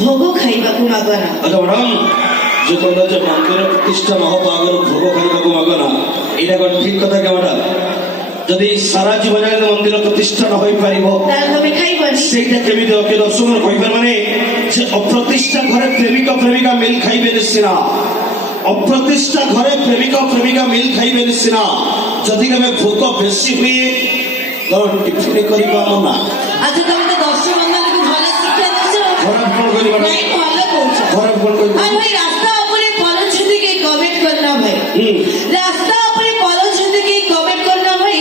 ଭୋଗ ଖାଇବାକୁ ମାଗନା। ଆଚ୍ଛା ମ୍ୟାଡ଼ାମ ଯେ କହିଲ ଯେ ମନ୍ଦିର ପ୍ରତିଷ୍ଠା ନହେବ ଆଗରୁ ଭୋଗ ଖାଇବାକୁ ମାଗନା, ଏଇଟା କ'ଣ ଠିକ କଥା କି ମ୍ୟାଡ଼ାମ? ଯଦି ସାରା ଜୀବନ ମନ୍ଦିର ପ୍ରତିଷ୍ଠା ନ ହୋଇପାରିବ ତମେ ଖାଇବନି, ସେଇଟା କେମିତି ହବ? ଦର୍ଶକ କହିପାର ମାନେ ଯେ ଅପ୍ରତିଷ୍ଠା ଘରେ ପ୍ରେମିକ ପ୍ରେମିକା ମିଲ୍ ଖାଇବେନି ସିନା, ଅପ୍ରତିଷ୍ଠା ଘରେ ପ୍ରେମିକ ପ୍ରେମିକା ମିଲ୍ ଖାଇବେନି ସିନା, ଯଦି କେବେ ଭୋକ ବେଶୀ ହୁଏ ଟିଫିନ କରିବା ମନା। ଆଚ୍ଛା ତମେ ତ ଦର୍ଶକ ମାନଙ୍କୁ ଭଲ ଶିକ୍ଷା ଦଉଛ, ଖରାପ କ'ଣ କରିବା? ନାଇଁ ଭଲ କହୁଛ। ଖରାପ କ'ଣ କରିବା? ଭାଇ ରାସ୍ତା ଉପରେ ପଳଉଛନ୍ତି କି କମେଣ୍ଟ କରନା ଭାଇ, ରାସ୍ତା ଉପରେ ପଳଉଛନ୍ତି କି କମେଣ୍ଟ କରନା ଭାଇ।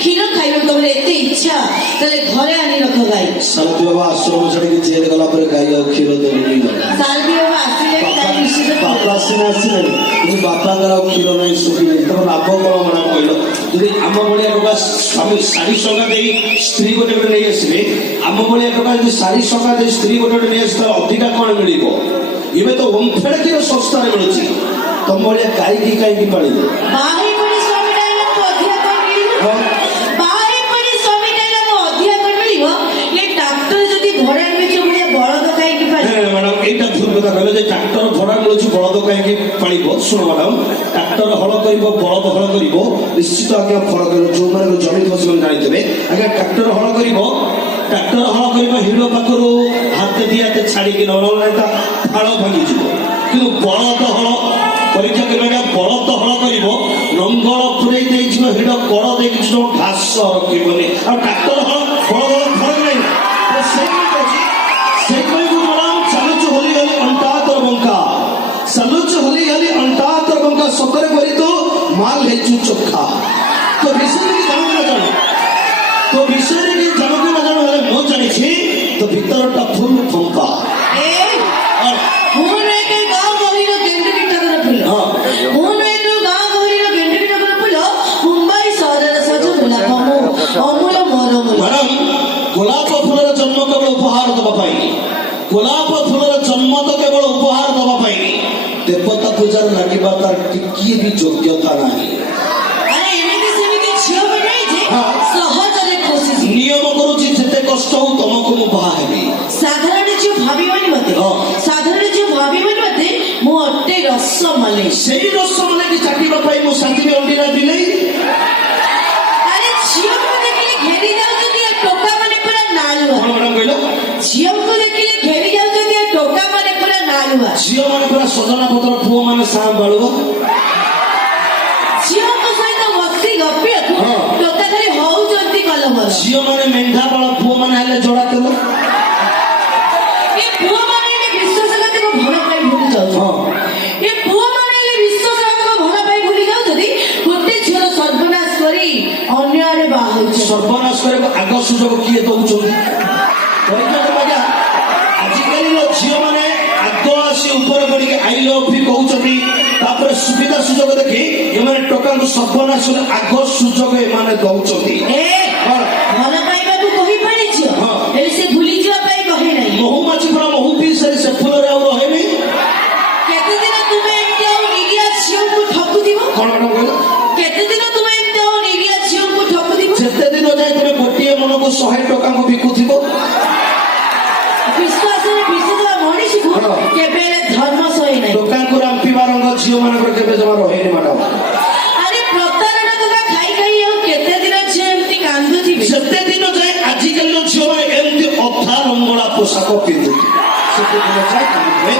କ୍ଷୀର ଖାଇବାକୁ ତମର ଏତେ ଇଚ୍ଛା ତାହେଲେ ଘରେ ଆଣି ରଖ ଗାଈ। ଶାନ୍ତି ବାବା ଆଶ୍ରମ ଛାଡ଼ିକି ଜେଲ୍ ଗଲା ପରେ ଗାଈ ଆଉ କ୍ଷୀର ଦେଉନି। ଶାନ୍ତି ବାବା ଆସିଲେ ବାପା ଆସିଲେ ଆସିଲେନି, କିନ୍ତୁ ବାପାଙ୍କର ଆଉ କ୍ଷୀର ନାହିଁ, ଶୁଖିଲେ ତମ ଲାଭ କ'ଣ ମ୍ୟାଡ଼ାମ କହିଲ? ଯଦି ଆମ ଭଳିଆ ଟଙ୍କା ସ୍ୱାମୀ 400 ଟଙ୍କା ଦେଇ ସ୍ତ୍ରୀ ଗୋଟେ ଗୋଟେ ନେଇ ଆସିବେ, ଆମ ଭଳିଆ ଟଙ୍କା ଯଦି 400 ଟଙ୍କା ଦେଇ ସ୍ତ୍ରୀ ଗୋଟେ ଗୋଟେ ନେଇ ଆସିଲେ ଅଧିକା କ'ଣ ମିଳିବ? ଏବେ ତ ଓମ୍ଫେଡ କ୍ଷୀର ଶସ୍ତାରେ ମିଳୁଛି, ତମ ଭଳିଆ ଗାଈକି କାହିଁକି ପାଳିବେ? এইটা ভুল কথা কইল যে ট্রাক্টর ভড়া মিলুଛି বଳଦ କାହିଁକି ପାଳିବ? ଶୁଣ ମ୍ୟାଡ଼ାମ, ଟ୍ରାକ୍ଟର ହଳ କରିବ ବଳଦ ହଳ କରିବ ନିଶ୍ଚିତ ଆଜ୍ଞା ଫରକ ରହିବ। ଯୋଉମାନଙ୍କ ଜମି ଥିବ ସେମାନେ ଜାଣିଥିବେ ଆଜ୍ଞା। ଟ୍ରାକ୍ଟର ହଳ କରିବ ହିଡ଼ ପାଖରୁ ହାତେ ଦି ହାତେ ଛାଡ଼ିକି ନହେଲେ ତା ଫାଳ ଭାଙ୍ଗିଯିବ। କିନ୍ତୁ ବଳଦ ହଳ ପରୀକ୍ଷା କେବେ ଆଜ୍ଞା ବଳଦ ହଳ କରିବ ଲଙ୍ଗଳ ପୁରେଇ ଦେଇଯିବ ହିଡ଼ କଡ଼ ଦେଇକି ଘାସ ରଖିବନି। ଆଉ ଟ୍ରାକ୍ଟର ହଳ ବଳଦ ହଳ ଫରକ ନାହିଁ। ସତରେ କରି ତ ମାଲ ହେଇଛୁ ଚୋଖା। ତୋ ବିଷୟରେ କି ଜାଣୁ ନା ଜାଣୁ, ତୋ ବିଷୟରେ କି ଜାଣକୁ ନା ଜାଣୁ, ହେଲେ ମୁଁ ଜାଣିଛି ତୋ ଭିତରଟା ଫୁଲ ଫମ୍ପା। ଗୋଲାପ ଫୁଲର ଜନ୍ମ କେବଳ ଉପହାର ଦେବା ପାଇଁ, ଗୋଲାପ ଫୁଲର ଜନ୍ମ ତ କେବଳ ଉପହାର ଦେବା ପାଇଁ, ଦେବତା ପୂଜାର ଲାଗିବା ତାର ଟିକିଏ ବି ଯୋଗ୍ୟତା ନାହିଁ। ନିୟମ କରୁଛି ଯେତେ କଷ୍ଟ ହଉ ତମକୁ ମୁଁ ବାହା ହେବି। ସାଧାରଣ ଝିଅ ଭାବିବନି ମତେ, ସାଧାରଣ ଝିଅ ଭାବିବନି ମତେ ମୁଁ ଅଟେ ରସମଲେଇ। ସେଇ ରସମଲେଇକି ଚାଟିବା ପାଇଁ ମୁଁ ସାଥିରେ ଅଣ୍ଡିରା ବିଲେଇ। ଆରେ ଝିଅକୁ ଦେଖିଲେ ଘେରି ଯାଉଛନ୍ତି ଟୋକା ମାନେ ପୁରା ନାଳୁଆ। କ'ଣ କହିଲ? ଝିଅକୁ ଦେଖିଲେ ଘେରି ଯାଉଛନ୍ତି ଟୋକା ମାନେ ପୁରା ନାଳୁଆ। ଝିଅ ମାନେ ପୁରା ସଜନା ପତ୍ର, ପୁଅ ମାନେ ସାମ୍ବାଳୁଅ। ଝିଅଙ୍କ ସହିତ ବସି ଗପିବାକୁ ଟୋକା ଖାଲି ହଉଛନ୍ତି କଲମର। ଝିଅ ମାନେ ମେଣ୍ଢା ବାଳ, ପୁଅ ମାନେ ହେଲେ ଜୋଡ଼ା ତେଲ। ଏ ପୁଅ ମାନେ ବିଶ୍ୱାସଘାତକ ଭଲ ପାଇ ଭୁଲି ଯାଉଛନ୍ତି। ଏ ପୁଅ ମାନେ ବିଶ୍ୱାସଘାତକ ଭଲ ପାଇ ଭୁଲି ଯାଉଛନ୍ତି। ଗୋଟେ ଝିଅର ସର୍ବନାଶ କରି ଅନ୍ୟ ଆଡେ ବାହା ହଉଛି। ସର୍ବନାଶ କରିବାକୁ ଆଗ ସୁଯୋଗ କିଏ ଦଉଛନ୍ତି? ଆଜିକାଲିର ଝିଅ ମାନେ ଆଗ ଆସି ଉପରେ ପଡ଼ିକି ଆଇ ଲଭ୍ ୟୁ କହୁଛନ୍ତି, ତାପରେ ସୁବିଧା ସୁଯୋଗ ଦେଖି ଏମାନେ ଟୋକାଙ୍କୁ ସର୍ବନାଶ ଆଗ ସୁଯୋଗ ଏମାନେ ଦଉଛନ୍ତି। ଭଲ ପାଇବାକୁ କହିପାରେ ଝିଅ, ହେଲେ ସେ ଭୁଲି ଯିବା ପାଇଁ କହେ ନାହିଁ। ମହୁମାଛି ପୁରା ମହୁ ପିଇ ସାରି ସେ ଫୁଲରେ ଆଉ ରହେନି। କେତେଦିନ ତୁମେ ଏମିତି ଆଉ ନିରିଆ ଝିଅଙ୍କୁ ଠକୁଥିବ? କ'ଣ ମ୍ୟାଡ଼ାମ କହିଲ? କେତେଦିନ ତୁମେ ଏମିତି ଆଉ ନିରିଆ ଝିଅଙ୍କୁ ଠକୁଥିବ? ଯେତେ ଦିନ ଯାଏ ତୁମେ ଗୋଟିଏ ମନକୁ 100 ଟଙ୍କାଙ୍କୁ ବିକୁଥିବ। ବିଶ୍ୱାସରେ ବିଶ୍ୱାସ ମଣିଷକୁ କେବେ ଧର୍ମ ସହେ ନାହିଁ। ଟୋକାଙ୍କୁ ରାମ୍ପିବା ରଙ୍ଗ ଝିଅ ମାନଙ୍କର କେବେ ଜମା ରହେନି ମ୍ୟାଡ଼ାମ। ଆରେ ପ୍ରତାରଣା ଟଙ୍କା ଖାଇ ଖାଇ ଆଉ କେତେ ଦିନ ଝିଅ ଏମିତି କାନ୍ଦୁଥିବେ? ସେତେ ଦିନ ଯାଏ ଆଜିକାଲିର ଝିଅ ମାନେ ଏମିତି ଅଧା ରଙ୍ଗଳା ପୋଷାକ ପିନ୍ଧୁଥିବେ। ସେତେ ଦିନ ଯାଏ